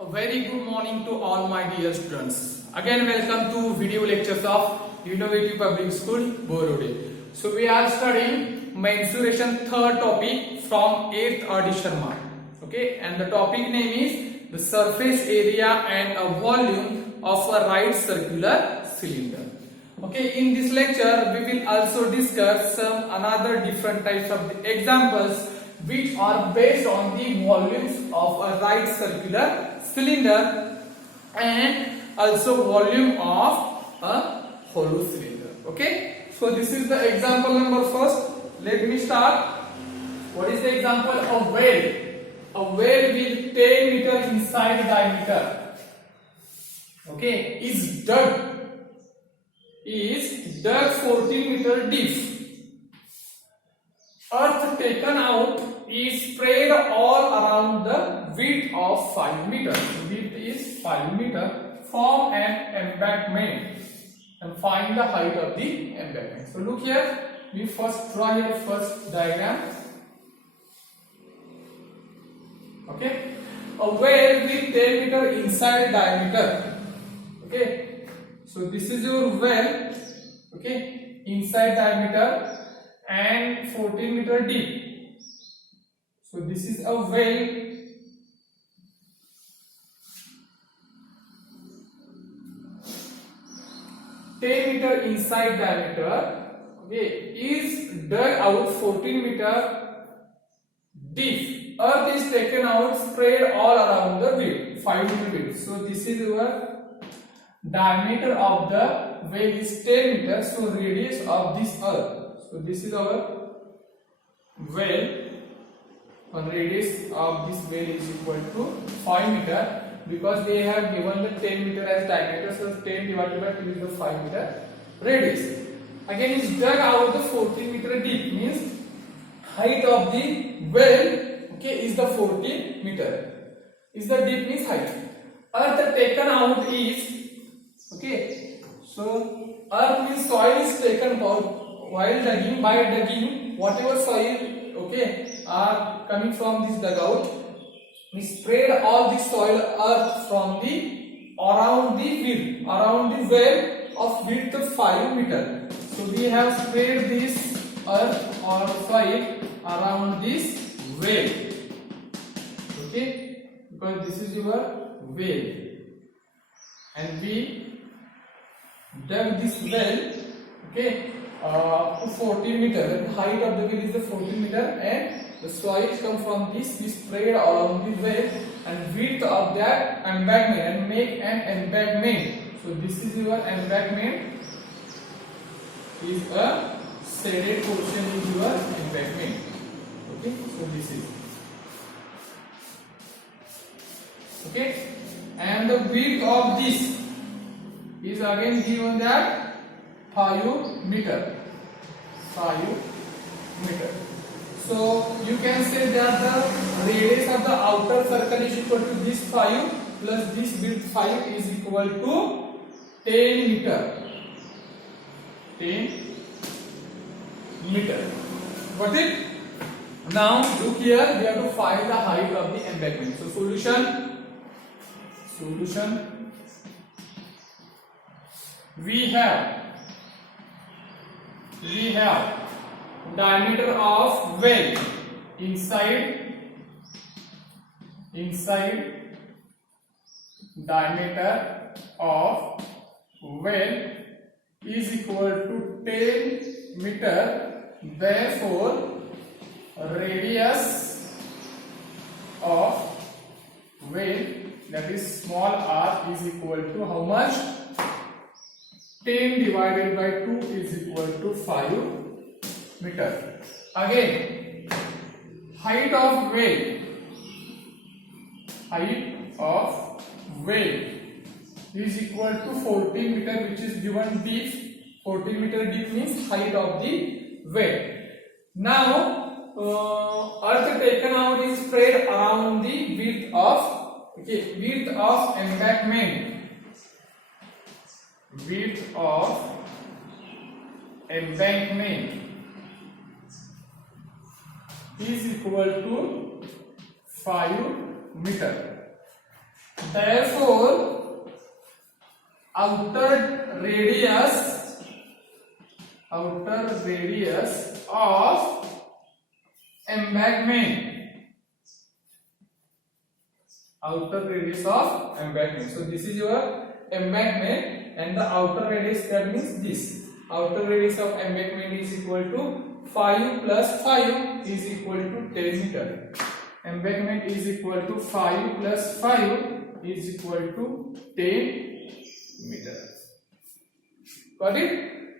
A very good morning to all my dear students. Again welcome to video lectures of Innovative Public School, Borode. So we are studying mensuration third topic from 8th edition mark. Okay, and the topic name is the surface area and a volume of a right circular cylinder. Okay, in this lecture we will also discuss some another different types of the examples which are based on the volumes of a right circular cylinder and also volume of a hollow cylinder. Okay, so this is the example number first. Let me start. What is the example? A well. A well with 10 meter inside diameter. Okay, is dug 14 meter deep. Earth taken out is spread all around the width of 5 meters. Width is 5 meters. Form an embankment and find the height of the embankment. So look here, we first draw here first diagram. Okay, a well with 10 meter inside diameter. Okay, so this is your well. Okay, inside diameter and 14 meter deep. So this is a well. Meter inside diameter, okay, is dug out 14 meter deep. Earth is taken out, spread all around the width, 5 meter width. So this is your diameter of the well is 10 meters. So radius of this earth. So this is our well. And radius of this well is equal to 5 meter. Because they have given the 10 meter as diameter, so 10 divided by 2 is the 5 meter radius. Again, it's dug out the 14 meter deep, means height of the well, okay, is the 14 meter. Is the deep means height. Earth taken out is, okay, so earth means soil is taken out while digging. By digging, whatever soil, okay, are coming from this dugout, we spread all the soil earth from the around the well of width of 5 meter. So we have spread this earth or soil around this well. Okay, because this is your well, and we dug this well. Okay, to 14 meter. The height of the well is the 14 meter, and the soils come from this, we spread along the well, and width of that embankment and make an embankment. So this is your embankment, is a shaded portion is your embankment. Okay, so this is okay, and the width of this is again given that 5 meter. 5 meter. So you can say that the radius of the outer circle is equal to this 5 plus this width 5 is equal to 10 meter. 10 meter. Got it? Now look here, we have to find the height of the embankment. So solution. We have diameter of well inside diameter of well is equal to 10 meter. Therefore radius of well, that is small r, is equal to how much? 10 divided by 2 is equal to 5 meter. Again, height of well is equal to 14 meter, which is given deep. 14 meter deep means height of the well. Now earth taken out is spread around the width of, okay, width of embankment. Width of embankment is equal to 5 meter. Therefore, outer radius of embankment. Outer radius of embankment. So this is your embankment, and the outer radius, that means this. Outer radius of embankment is equal to 5 plus 5 is equal to 10 meter. Embankment is equal to 5 plus 5 is equal to 10 meters. Got it?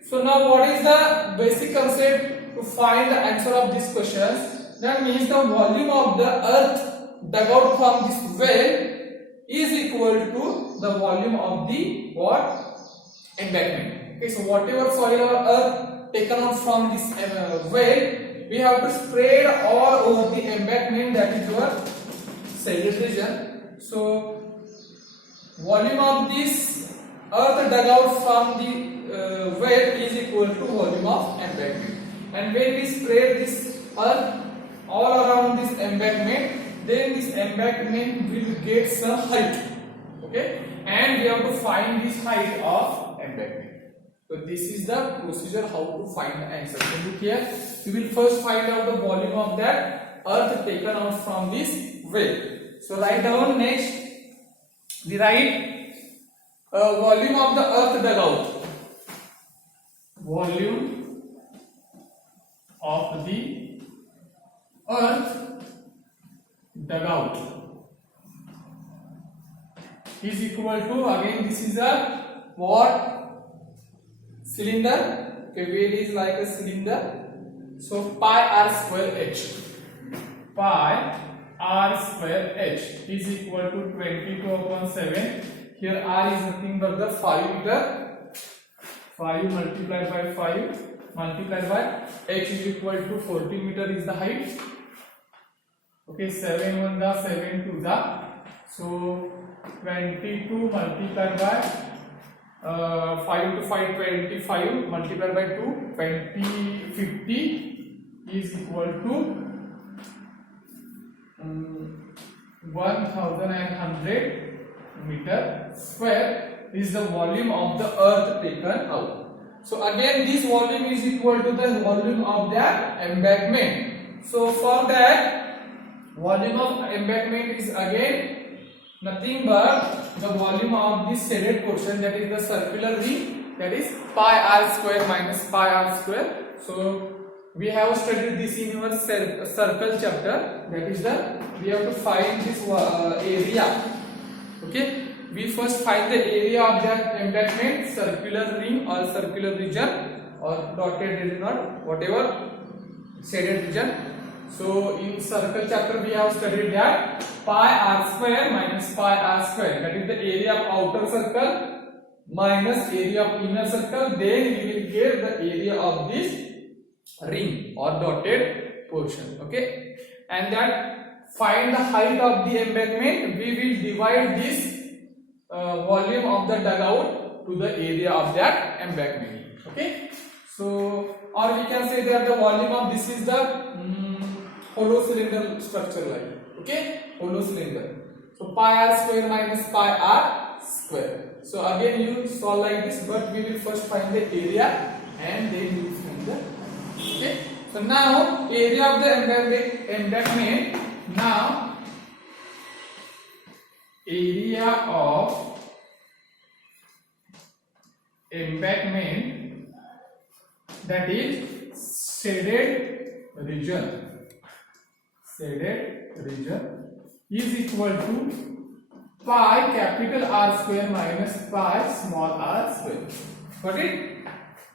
So now what is the basic concept to find the answer of this question? That means the volume of the earth dug out from this well is equal to the volume of the what? Embankment. Okay, so whatever soil or earth taken out from this well, we have to spread all over the embankment, that is your shaded region. So volume of this earth dug out from the well is equal to volume of embankment. And when we spread this earth all around this embankment, then this embankment will get some height. Okay, and we have to find this height of embankment. So this is the procedure how to find the answer. So look here, we will first find out the volume of that earth taken out from this well. So write down next, we write volume of the earth dug out. Volume of the earth dug out is equal to, again this is a what? Cylinder. Okay, weight is like a cylinder. So pi r square h. Pi r square h is equal to 22 upon 7. Here r is nothing but the 5 meter. 5 multiplied by 5 multiplied by h is equal to 40 meter is the height. Okay, 7 1 da 7 2 da. So 22 multiplied by 5 to 5 25 multiplied by 2 20 50 is equal to 1100 meter square is the volume of the earth taken out. So again this volume is equal to the volume of that embankment. So for that, volume of embankment is again nothing but the volume of this shaded portion, that is the circular ring, that is pi r square minus pi r square. So we have studied this in our circle chapter, that is the, we have to find this area. Okay, we first find the area of that embankment, circular ring or circular region or dotted region or whatever shaded region. So in circle chapter we have studied that pi r square minus pi r square, that is the area of outer circle minus area of inner circle, then we will get the area of this ring or dotted portion. Okay, and that find the height of the embankment, we will divide this volume of the dugout to the area of that embankment. Okay, so or we can say that the volume of this is the hollow cylinder structure like. Okay, hollow cylinder. So pi r square minus pi r square. So again you solve like this, but we will first find the area and then we will find the. Okay, so now area of the embankment. Now area of embankment, that is shaded region. Shaded region is equal to pi capital R square minus pi small r square. Got it?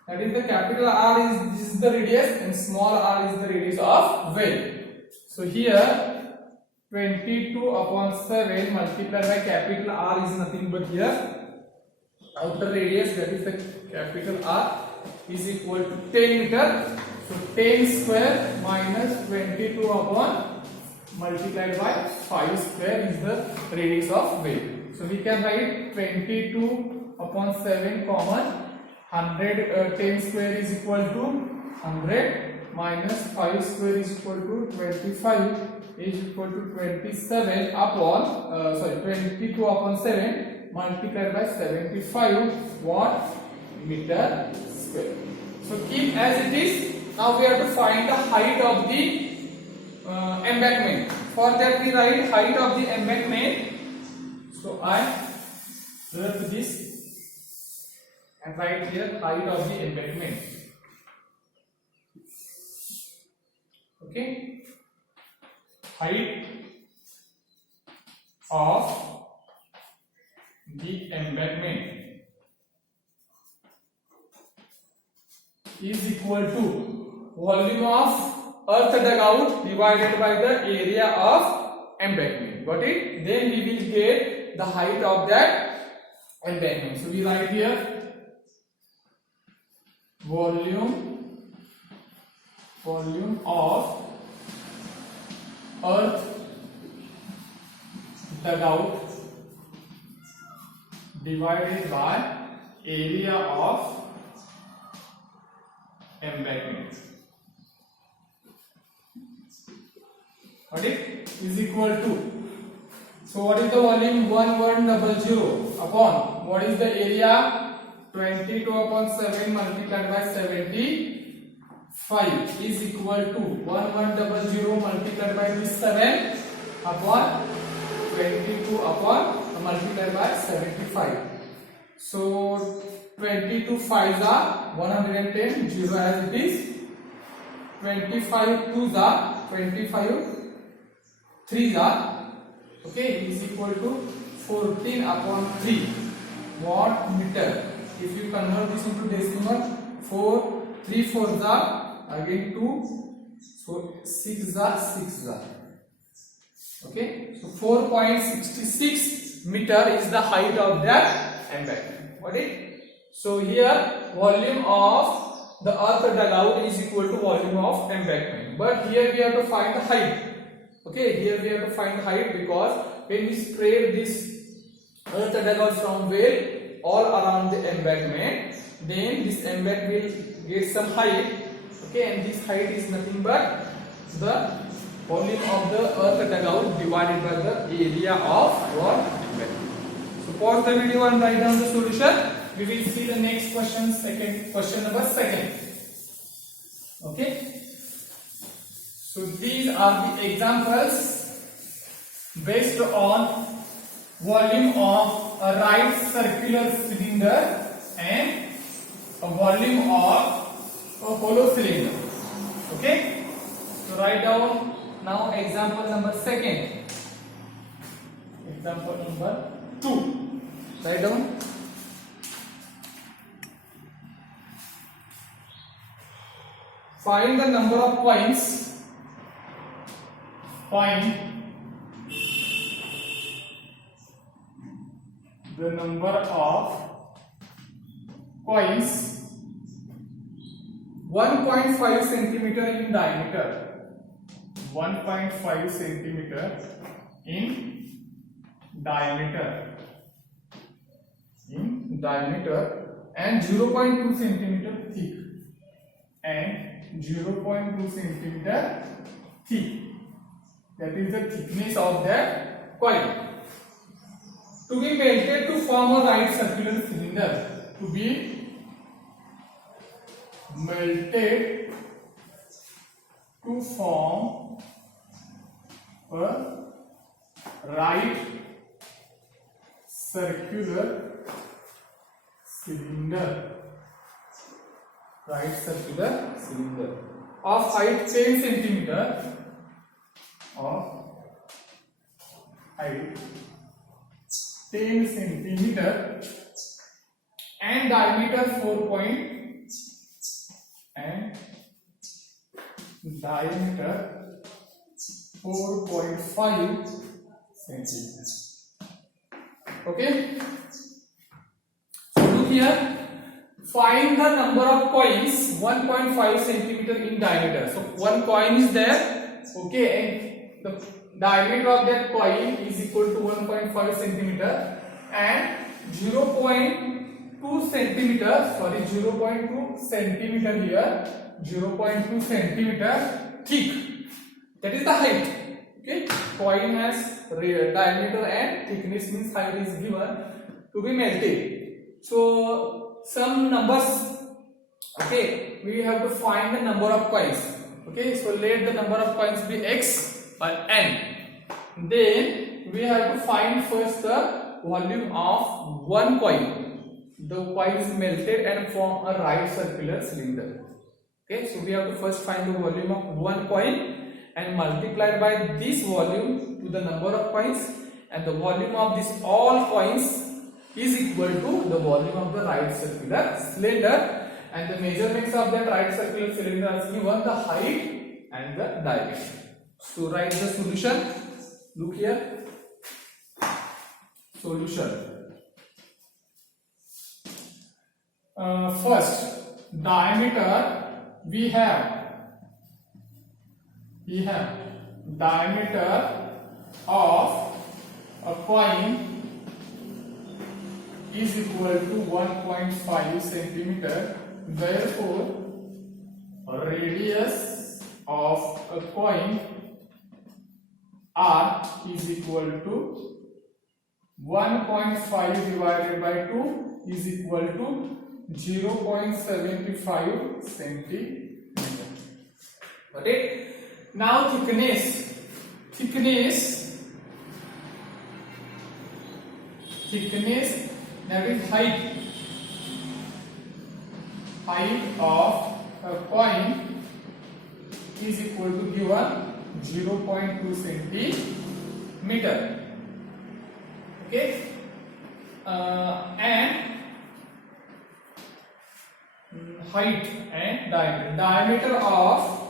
That is the capital R is this is the radius and small r is the radius of well. So here 22 upon 7 multiplied by capital R is nothing but here outer radius, that is the capital R, is equal to 10 meter. So 10 square minus 22 upon multiplied by 5 square is the radius of well. So we can write 22 upon 7 common, 100 10 square is equal to 100 minus 5 square is equal to 25 is equal to 27 upon 22 upon 7 multiplied by 75 watt meter square. So keep as it is. Now we have to find the height of the embankment. For that we write height of the embankment. So I write this and write here height of the embankment. Okay, height of the embankment is equal to volume of earth dug out divided by the area of embankment. Got it? Then we will get the height of that embankment. So we write here volume of earth dug out divided by area of embankment. Got it? Is equal to, so what is the volume? 1100 upon what is the area? 22 upon 7 multiplied by 75 is equal to 1100 multiplied by this 7 upon 22 upon multiplied by 75. So 22 5s are 110, 0 as it is. 25 2s are 25, 3s are, okay, is equal to 14 upon 3 watt meter. If you convert this into decimal, 3 4s are again 2, so 6s are 6s are. Okay, so 4.66 meter is the height of that embankment. Got it? So here volume of the earth dug out is equal to volume of embankment. But here we have to find the height. Okay, here we have to find the height because when we spread this earth dug out from well all around the embankment, then this embankment will get some height. Okay, and this height is nothing but the volume of the earth dug out divided by the area of our embankment. So pause the video and write down the solution. We will see the next question, question number 2. Okay. So these are the examples based on volume of a right circular cylinder and a volume of a hollow cylinder. Okay. So write down now example number 2. Example number 2. Write down. Find the number of coins. Find the number of coins 1.5 centimeter in diameter. 1.5 centimeter in diameter. And 0.2 centimeter thick. And 0.2 centimeter thick. That is the thickness of that coin. To be melted to form a right circular cylinder. To be melted to form a right circular cylinder. Right circular cylinder of height 10 centimeter. Of height 10 centimeter and diameter 4.5 centimeters. Okay. So look here. Find the number of coins 1.5 centimeter in diameter. So one coin is there. Okay, and the diameter of that coin is equal to 1.5 centimeter and 0.2 centimeter here 0.2 centimeter thick. That is the height. Okay, coin has diameter and thickness means height is given to be melted. So some numbers. Okay, we have to find the number of coins. Okay, so let the number of coins be x or n. Then we have to find first the volume of one coin. The coin is melted and form a right circular cylinder. Okay, so we have to first find the volume of one coin and multiply by this volume to the number of coins, and the volume of this all coins is equal to the volume of the right circular cylinder. And the measurements of that right circular cylinder is given the height and the diameter. So write the solution. Look here. Solution. First, diameter we have diameter of a coin is equal to 1.5 centimeter. Therefore, radius of a coin R is equal to 1.5 divided by 2 is equal to 0.75 centimeter. Okay. Now thickness that is height of a coin is equal to given 0.2 centimeter. Okay, and height and diameter of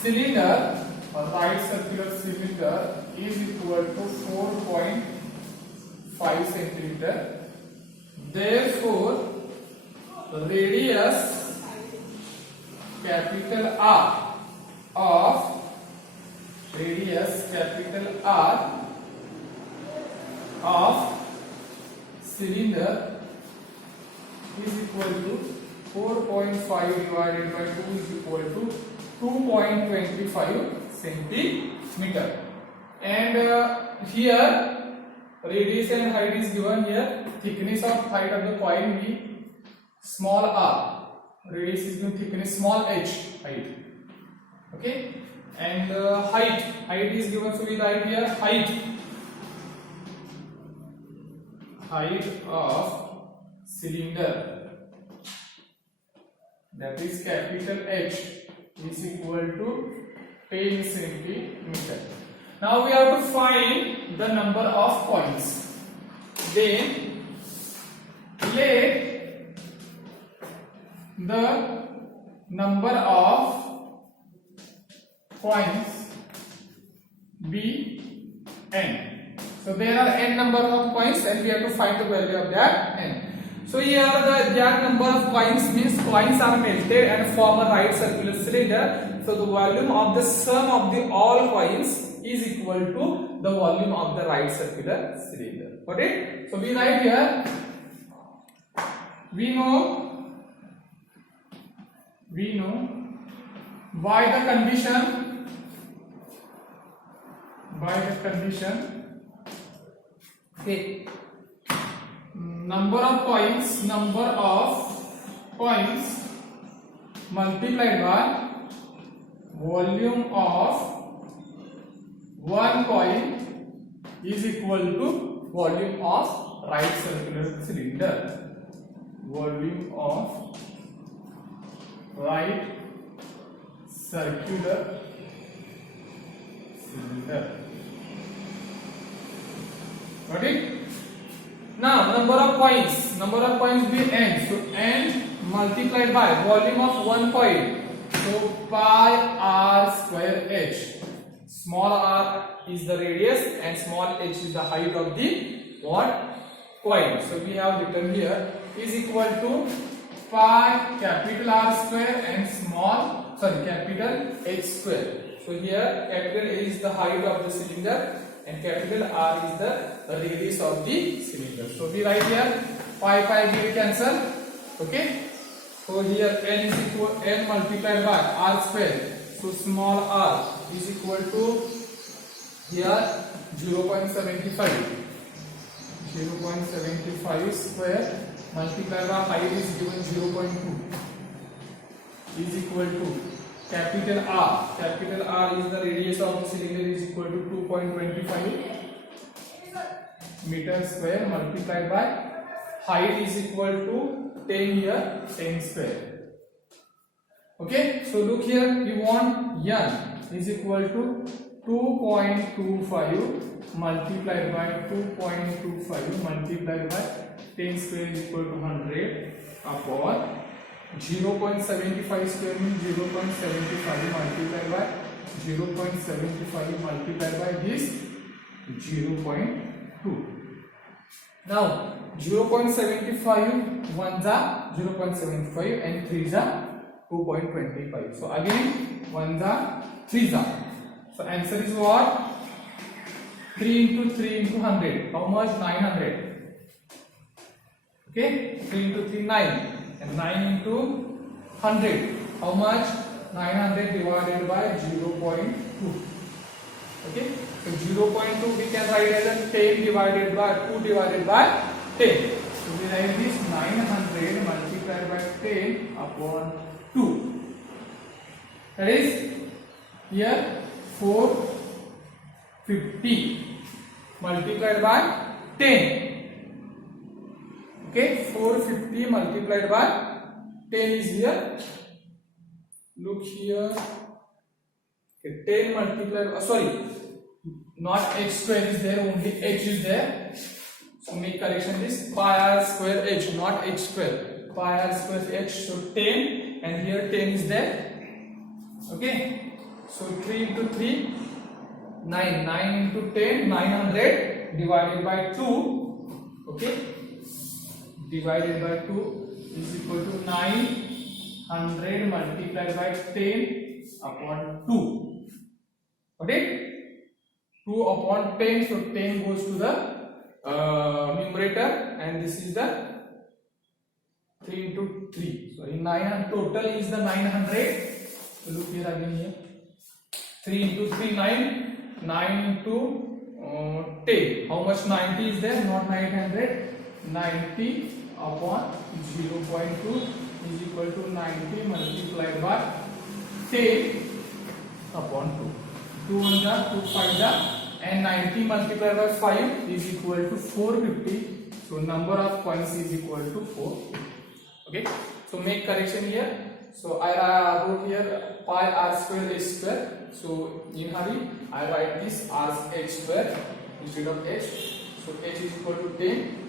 cylinder or right circular cylinder is equal to 4.5 centimeter. Therefore, radius capital R of cylinder is equal to 4.5 divided by 2 is equal to 2.25 centimeter. And here radius and height is given here. Thickness of height of the coin be small r. Radius is given, thickness small h, height. Okay, and height is given, so we write here height of cylinder, that is capital H, is equal to 10 centimeter. Now we have to find the number of coins. Then let the number of coins be n. So there are n number of coins and we have to find the value of that n. So here the number of coins means coins are melted and form a right circular cylinder. So the volume of the sum of the all coins is equal to the volume of the right circular cylinder. Got it? So we write here, we know by the condition okay, number of coins multiplied by volume of one coin is equal to volume of right circular cylinder. Volume of right circular cylinder. Got it? Now number of coins be n. So n multiplied by volume of one coin. So pi r square h. Small r is the radius and small h is the height of the coin. So we have written here is equal to pi capital R square and capital H square. So here capital A is the height of the cylinder and capital R is the radius of the cylinder. So we write here pi will cancel. Okay, so here n is equal n multiplied by r square. So small r is equal to here 0.75 square multiplied by height is given 0.2 is equal to capital R. Capital R is the radius of the cylinder is equal to 2.25 meter square multiplied by height is equal to 10 here 10 square. Okay, so look here, we want n is equal to 2.25 multiplied by 2.25 multiplied by 10 square is equal to 100 upon 0.75 square means 0.75 multiplied by 0.75 multiplied by this 0.2. Now 0.75 ones are 0.75 and 3s are 2.25. So again ones are 3s are. So answer is what? 3 into 3 into 100. How much? 900. Okay, 3 into 3 9 and 9 into 100. How much? 900 divided by 0.2. Okay, so 0.2 we can write as a 10 divided by 2 divided by 10. So we write this 900 multiplied by 10 upon 2. That is here 450 multiplied by 10. Okay, 450 multiplied by 10 is here. Look here. Okay, 10 multiplied by, sorry, not h square is there, only h is there. So make correction this pi r square h, not h square. Pi r square h, so 10 and here 10 is there. Okay, so 3 into 3, 9, 9 into 10, 900 divided by 2. Okay, divided by 2 is equal to 900 multiplied by 10 upon 2. Okay, 2 upon 10, so 10 goes to the numerator and this is the 3 into 3. So in 900 total is the 900. So look here again here. 3 into 3 9, 9 into 10. How much 90 is there? Not 900. 90 upon 0.2 is equal to 90 multiplied by 10 upon 2. 2 1 are 2 5 are and 90 multiplied by 5 is equal to 450. So number of points is equal to 4. Okay, so make correction here. So I wrote here pi r square h square. So in hurry I write this r h square instead of h. So h is equal to 10